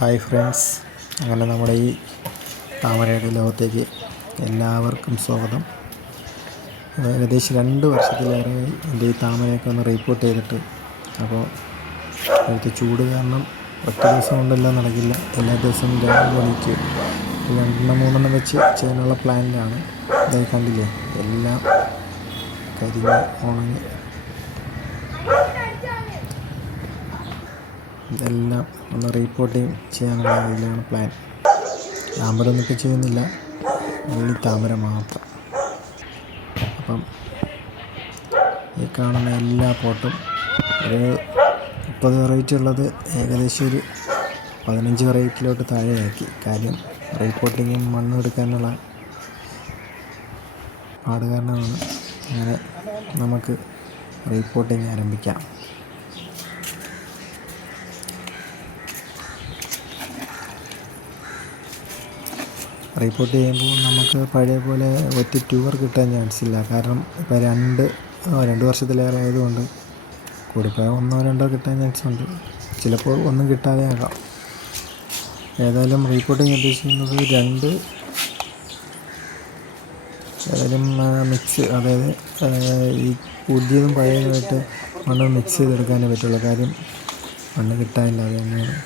Hi friends, അങ്ങനെ നമ്മുടെ ഈ താമരയുടെ ലോകത്തേക്ക് എല്ലാവർക്കും സ്വാഗതം. ഏകദേശം 2 വർഷത്തിലേറെയായി എൻ്റെ ഈ താമരയൊക്കെ ഒന്ന് റിപ്പോർട്ട് ചെയ്തിട്ട്. അപ്പോൾ ഇവിടുത്തെ ചൂട് കാരണം ഒറ്റ ദിവസം കൊണ്ടെല്ലാം നടക്കില്ല. എല്ലാ ദിവസവും രാവിലെ എണീറ്റ് 2-3 വെച്ച് ചെയ്യാനുള്ള പ്ലാനിലാണ്. ഇതായി കണ്ടില്ലേ, എല്ലാം കരിഞ്ഞ് ഉണങ്ങി ഇതെല്ലാം ഒന്ന് റിപ്പോർട്ട് ചെയ്യാനുള്ള ഇതിലാണ് പ്ലാൻ. താമരൊന്നും ഇപ്പോൾ ചെയ്യുന്നില്ല, ഉള്ളി താമര മാത്രം. അപ്പം ഈ കാണുന്ന എല്ലാ പോട്ടും ഒരു 30 വെറൈറ്റി ഉള്ളത് ഏകദേശം ഒരു 15 വെറൈറ്റിയിലോട്ട് താഴെയാക്കി. കാര്യം റിപ്പോർട്ടിങ്ങും മണ്ണെടുക്കാനുള്ള പാട് കാരണമാണ്. അങ്ങനെ നമുക്ക് റിപ്പോർട്ടിങ് ആരംഭിക്കാം. റിപ്പോർട്ട് ചെയ്യുമ്പോൾ നമുക്ക് പഴയ പോലെ ഒറ്റ ട്യൂബർ കിട്ടാൻ ചാൻസ് ഇല്ല. കാരണം ഇപ്പോൾ 2 വർഷത്തിലേറെ ആയതുകൊണ്ട് കൂടിപ്പോയാൽ 1-2 കിട്ടാൻ ചാൻസ് ഉണ്ട്. ചിലപ്പോൾ ഒന്നും കിട്ടാതെ ആകാം. ഏതായാലും റിപ്പോർട്ടിങ് ഉദ്ദേശിക്കുന്നത് 2 മിക്സ്, അതായത് ഈ പുതിയതും പഴയതുമായിട്ട് മണ്ണ് മിക്സ് ചെയ്തെടുക്കാനേ പറ്റുള്ളൂ. കാര്യം മണ്ണ് കിട്ടാനില്ല. അത് തന്നെയാണ്.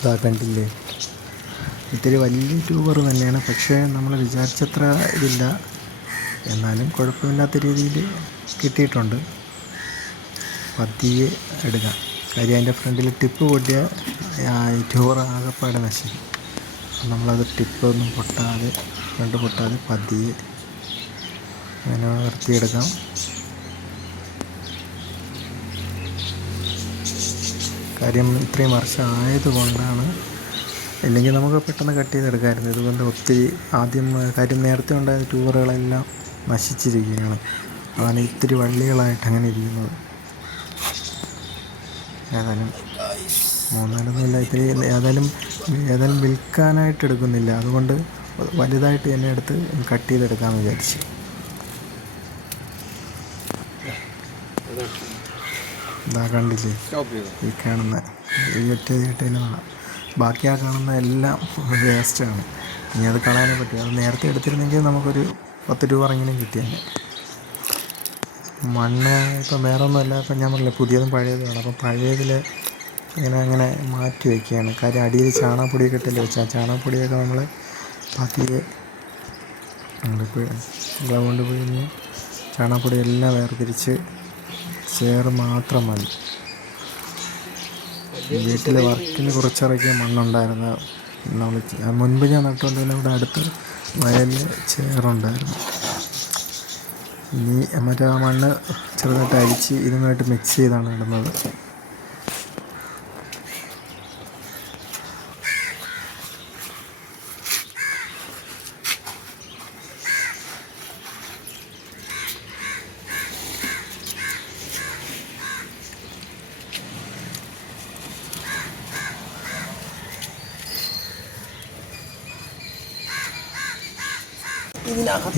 ഇതാ കണ്ടില്ലേ, ഇത്തിരി വലിയ ട്യൂബർ തന്നെയാണ്. പക്ഷേ നമ്മൾ വിചാരിച്ചത്ര ഇതില്ല. എന്നാലും കുഴപ്പമില്ലാത്ത രീതിയിൽ കിട്ടിയിട്ടുണ്ട്. പതിയെ എടുക്കാം. കാര്യം അതിൻ്റെ ഫ്രണ്ടിൽ ടിപ്പ് പൊട്ടിയ ട്യൂബർ ആകെപ്പാടെ നശിക്കും. നമ്മളത് ടിപ്പൊന്നും പൊട്ടാതെ, ഫ്രണ്ട് പൊട്ടാതെ പതിയെ അങ്ങനെ നിർത്തിയെടുക്കാം. കാര്യം ഇത്രയും വർഷം ആയതുകൊണ്ടാണ്. ഇല്ലെങ്കിൽ നമുക്ക് പെട്ടെന്ന് കട്ട് ചെയ്തെടുക്കാമായിരുന്നു. ഇതുകൊണ്ട് ഒത്തിരി കാര്യം നേരത്തെ ഉണ്ടായ ട്യൂബറുകളെല്ലാം നശിച്ചിരിക്കുകയാണ്. അതാണ് ഇത്തിരി വള്ളികളായിട്ട് അങ്ങനെ ഇരിക്കുന്നത്. ഏതായാലും 3-4 ഇത്തിരി ഏതായാലും വിൽക്കാനായിട്ട് എടുക്കുന്നില്ല. അതുകൊണ്ട് വലുതായിട്ട് തന്നെ എടുത്ത് കട്ട് ചെയ്തെടുക്കാമെന്ന് വിചാരിച്ചു. ഇതാ കണ്ടില്ലേ, ഈ കാണുന്ന ഈ ഒറ്റയിലാണ്. ബാക്കി ആ കാണുന്ന എല്ലാം വേസ്റ്റാണ്. ഇനി അത് കളയാനേ പറ്റും. അത് നേരത്തെ എടുത്തിരുന്നെങ്കിൽ നമുക്കൊരു 10 രൂപ എങ്കിലും കിട്ടിയാണ്. മണ്ണ് ഇപ്പം വേറെ ഒന്നുമല്ല. ഇപ്പം ഞാൻ പറഞ്ഞില്ല, പുതിയതും പഴയതുമാണ്. അപ്പം പഴയതിൽ അങ്ങനെ മാറ്റി വയ്ക്കുകയാണ്. കാര്യം അടിയിൽ ചാണകപ്പൊടിയൊക്കെ ഇട്ടല്ലേ വെച്ചാൽ ആ ചാണകപ്പൊടിയൊക്കെ നമ്മൾ പതിയെ കൊണ്ട് പിഴിഞ്ഞ് ചാണകപ്പൊടി എല്ലാം വേർതിരിച്ച് ചേറ് മാത്രം മതി. വീട്ടിൽ വർക്കിന് കുറച്ചിറക്കിയ മണ്ണുണ്ടായിരുന്നു. മുൻപ് ഞാൻ നട്ടുകൊണ്ടിരുന്ന ഇവിടെ അടുത്ത് വയലിൽ ചേറുണ്ടായിരുന്നു. ഇനി മറ്റേ ആ മണ്ണ് ചെറുതായിട്ട് അരിച്ച് ഇതുമായിട്ട് മിക്സ് ചെയ്താണ് ഇടുന്നത്.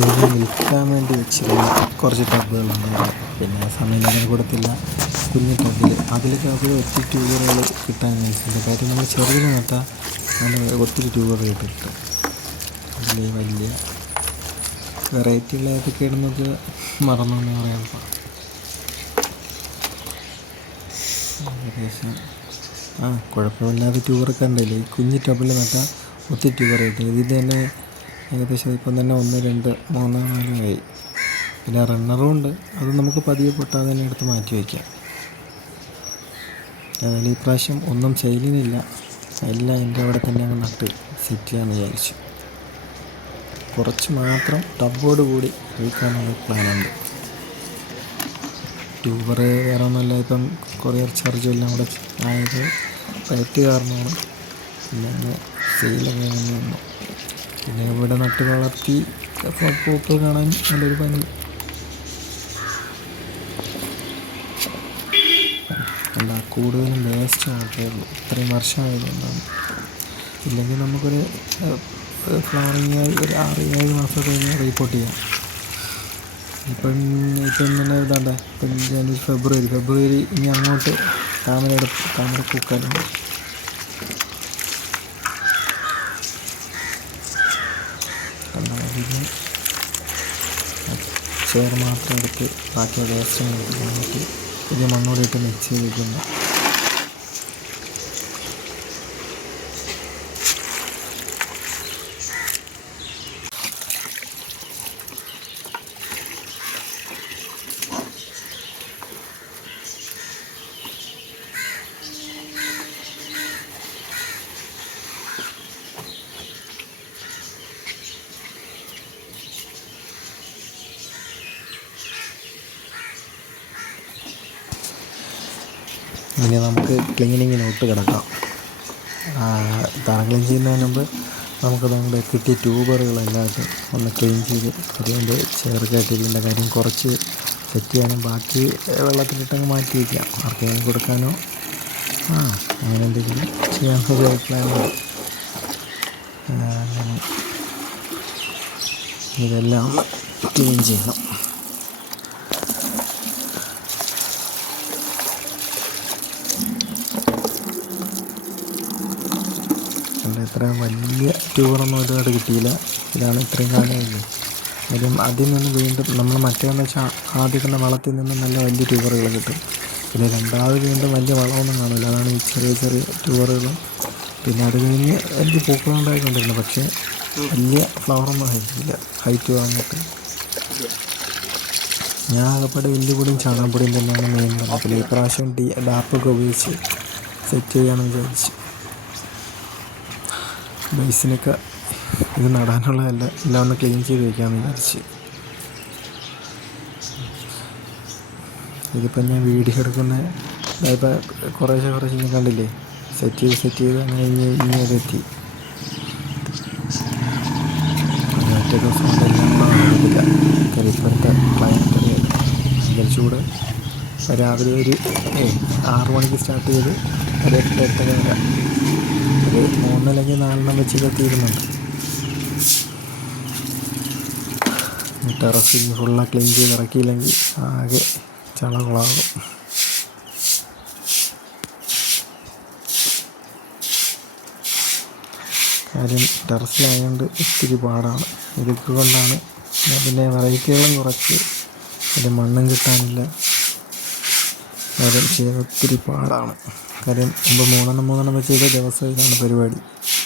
ഇതിന് വിൽക്കാൻ വേണ്ടി വെച്ചിരുന്ന കുറച്ച് ടബുകളുണ്ടായിരുന്നു. പിന്നെ സമയം അങ്ങനെ കൊടുത്തില്ല. കുഞ്ഞു ടബിൽ അതിലൊക്കെ ഒത്തിരി ട്യൂബറുകൾ കിട്ടാൻ ചാൻസുണ്ട്. കാര്യം നമ്മൾ ചെറുതിൽ നട്ടാൽ നല്ല ഒത്തിരി ട്യൂബറുകൾ കിട്ടും. അതിൽ വലിയ വെറൈറ്റിയുള്ള ഏതൊക്കെ ഇടുന്നത് മറന്നെന്ന് പറയാം. ഏകദേശം കുഴപ്പമില്ലാതെ ട്യൂബറൊക്കെ ഉണ്ടല്ലേ. ഈ കുഞ്ഞു ടബിൽ നട്ടാൽ ഒത്തിരി ട്യൂബർ കിട്ടും. ഇതിൽ തന്നെ ഏകദേശം ഇപ്പം തന്നെ 1, 2, 3, 4 ആയി. പിന്നെ റണ്ണറും ഉണ്ട്. അത് നമുക്ക് പതിയെ പൊട്ടാതെ തന്നെ എടുത്ത് മാറ്റി വയ്ക്കാം. ഏതായാലും ഈ പ്രാവശ്യം ഒന്നും സെയിലിനില്ല. എല്ലാം എൻ്റെ അവിടെ തന്നെ അങ്ങ് നട്ട് സെറ്റ് ചെയ്യാമെന്ന് വിചാരിച്ചു. കുറച്ച് മാത്രം ടബോട് കൂടി വിൽക്കാനുള്ള പ്ലാനുണ്ട്. ട്യൂബർ വേറെ ഒന്നുമല്ല, ഇപ്പം കൊറിയർ ചാർജും എല്ലാം കൂടെ ആയത് റേറ്റ് കാരണമാണ്. പിന്നെ സെയിലൊക്കെ വന്നു. ഇവിടെ നട്ട് വളർത്തി പൂക്കൾ കാണാൻ നല്ലൊരു ഭംഗി. അല്ല, കൂടുതലും വേസ്റ്റ് മാത്രമേ ഉള്ളൂ. ഇത്രയും വർഷമായതുകൊണ്ടാണ്. ഇല്ലെങ്കിൽ നമുക്കൊരു ഫ്ലവറിങ് ഒരു 6-7 മാസം കഴിഞ്ഞ് റിപ്പോർട്ട് ചെയ്യാം. ഇപ്പം തന്നെ ഇതാണ്ട് ഇപ്പം ജനുവരി ഫെബ്രുവരി ഇനി അങ്ങോട്ട് താമര പൂക്കാലുണ്ട്. അതിന് ചേർ മാത്രം എടുത്ത് ബാക്കി വേസ്റ്റ് എടുത്ത് പുതിയ മണ്ണോടെ ഇട്ട് മിക്സ് ചെയ്തിരിക്കുന്നു. ഇനി നമുക്ക് ക്ലീനിങ്ങിനോട്ട് കിടക്കാം. തറ ക്ലീൻ ചെയ്യുന്നതിന് മുമ്പ് നമുക്കതുകൊണ്ട് കിട്ടിയ ട്യൂബറുകളെല്ലാം ഒന്ന് ക്ലീൻ ചെയ്ത് അതുകൊണ്ട് ചേർക്കായിട്ടിരിക്കേണ്ട കാര്യം കുറച്ച് സെറ്റ് ചെയ്യാനും ബാക്കി വെള്ളത്തിലിട്ടങ്ങ് മാറ്റി വയ്ക്കാം. ആർക്കെങ്കിലും കൊടുക്കാനോ അങ്ങനെ എന്തെങ്കിലും ചെയ്യാനുള്ള പ്ലാനുണ്ട്. ഇതെല്ലാം ക്ലീൻ ചെയ്യണം. ഇത്ര വലിയ ട്യൂബറൊന്നും ഒരുപാട് കിട്ടിയില്ല. ഇതാണ് ഇത്രയും കാലമായില്ലേ. അതിൽ നിന്ന് വീണ്ടും നമ്മൾ മറ്റേന്ന് വെച്ചാൽ ആദ്യത്തെ വളത്തിൽ നിന്ന് നല്ല വലിയ ട്യൂബറുകൾ കിട്ടും. പിന്നെ രണ്ടാമത് വീണ്ടും വലിയ വളമൊന്നും കാണില്ല. അതാണ് ഈ ചെറിയ ചെറിയ ട്യൂബറുകളും. പിന്നെ അത് കഴിഞ്ഞ് എനിക്ക് പൂക്കളുണ്ടായിക്കൊണ്ടിരുന്നു. പക്ഷേ വലിയ ഫ്ലവറൊന്നും ആയിരിക്കില്ല ഹൈറ്റ് വാങ്ങിയിട്ട്. ഞാൻ ആകപ്പാടെ എല്ലുപൊടിയും ചാണകപ്പൊടിയും തന്നെയാണ് മെയിൻ നടക്കൽ. ഈ പ്രാവശ്യം ഡാപ്പൊക്കെ ഉപയോഗിച്ച് സെറ്റ് ചെയ്യാമെന്ന് വിചാരിച്ചു. ബേസിനൊക്കെ ഇത് നടാനുള്ളതല്ല, എല്ലാം ഒന്ന് ക്ലീൻ ചെയ്ത് വയ്ക്കാമെന്ന് വിചാരിച്ച്. ഇതിപ്പം ഞാൻ വീഡിയോ എടുക്കുന്ന ഇപ്പം കുറേശ്ശെ ഞാൻ കണ്ടില്ലേ, സെറ്റ് ചെയ്ത് അങ്ങനെ ഇനി അതെത്തി. ഒറ്റ ദിവസം കൊണ്ടെല്ലാം നടക്കില്ല. കാര്യം ഇപ്പോഴത്തെ ക്ലൈമറ്റ് ചൂട്. രാവിലെ ഒരു 6 മണിക്ക് സ്റ്റാർട്ട് ചെയ്ത് ഒരു 8-8:30 വരെ ഒരു 3 അല്ലെങ്കിൽ 4 വെച്ച് തീരുന്നുണ്ട്. ടെറസ് ഫുള്ള് ക്ലീൻ ചെയ്ത് ഇറക്കിയില്ലെങ്കിൽ ആകെ ചളകുളാകും. കാര്യം ടെറസിലായതുകൊണ്ട് ഒത്തിരി പാടാണ്. ഇതൊക്കെ കൊണ്ടാണ് പിന്നെ വെറൈറ്റികളും കുറച്ച് അതിൻ്റെ മണ്ണും കിട്ടാനില്ല. കാര്യം ചെയ്യാൻ ഒത്തിരി പാടാണ്. കാര്യം മുമ്പ് 3 വെച്ച് ചെയ്ത ദിവസം ഇതാണ് പരിപാടി.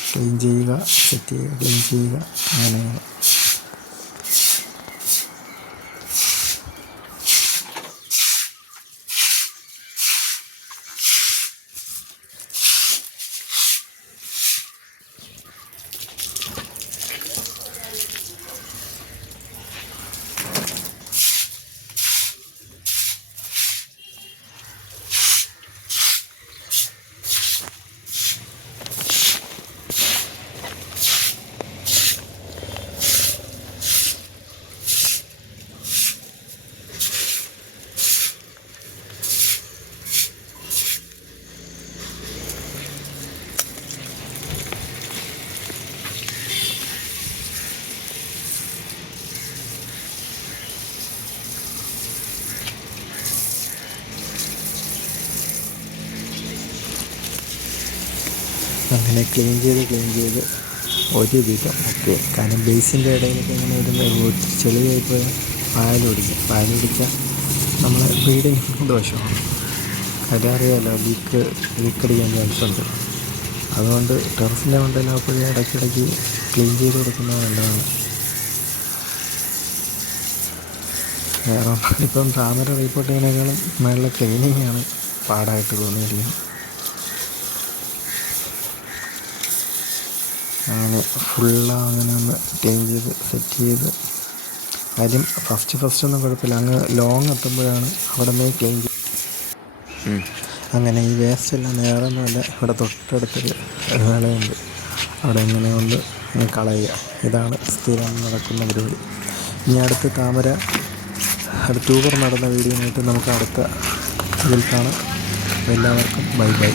ക്ലീൻ ചെയ്യുക, സെറ്റ് ചെയ്യുക, ക്ലീൻ ചെയ്യുക, അങ്ങനെയാണ്. അങ്ങനെ ക്ലീൻ ചെയ്ത് ഒരുവിധം ഓക്കെ. കാരണം ബേസിൻ്റെ ഇടയിലൊക്കെ ഇങ്ങനെ ഇരുന്ന് ചെളിയായിപ്പോൾ പായലൊടിക്കുക നമ്മളെ ബ്രീഡിങ് ദോഷമാണ്. കാര്യം അറിയാമല്ലോ, ലീക്കടിക്കാൻ ചാൻസുണ്ട്. അതുകൊണ്ട് ടെറസിൻ്റെ മണ്ടയിലാകുമ്പോഴേ ഇടയ്ക്കിടയ്ക്ക് ക്ലീൻ ചെയ്ത് കൊടുക്കുന്നത് നല്ലതാണ്. വേറെ ഇപ്പം താമര റിപ്പോർട്ട് ചെയ്യുന്നതിനേക്കാളും മേളിലെ ക്ലീനിങ്ങാണ് പാടായിട്ട് തോന്നിയിരിക്കുന്നത്. അങ്ങനെ അങ്ങനെ ഒന്ന് ക്ലീൻ ചെയ്ത് സെറ്റ് ചെയ്ത്. കാര്യം ഫസ്റ്റൊന്നും കുഴപ്പമില്ല, അങ്ങ് ലോങ് എത്തുമ്പോഴാണ് അവിടെ നിന്ന് ക്ലീൻ ചെയ്ത്. അങ്ങനെ ഈ വേസ്റ്റ് എല്ലാം നേരൊന്നുമല്ല, ഇവിടെ തൊട്ടടുത്തൊരു മേളയുണ്ട്. അവിടെ ഇങ്ങനെ കൊണ്ട് കളയുക. ഇതാണ് സ്ഥിരം നടക്കുന്ന പരിപാടി. ഇനി അടുത്ത താമര ട്യൂബർ നടന്ന വീഡിയോ ആയിട്ട് നമുക്ക് അടുത്ത ഇതിൽ കാണാം. എല്ലാവർക്കും ബൈ ബൈ.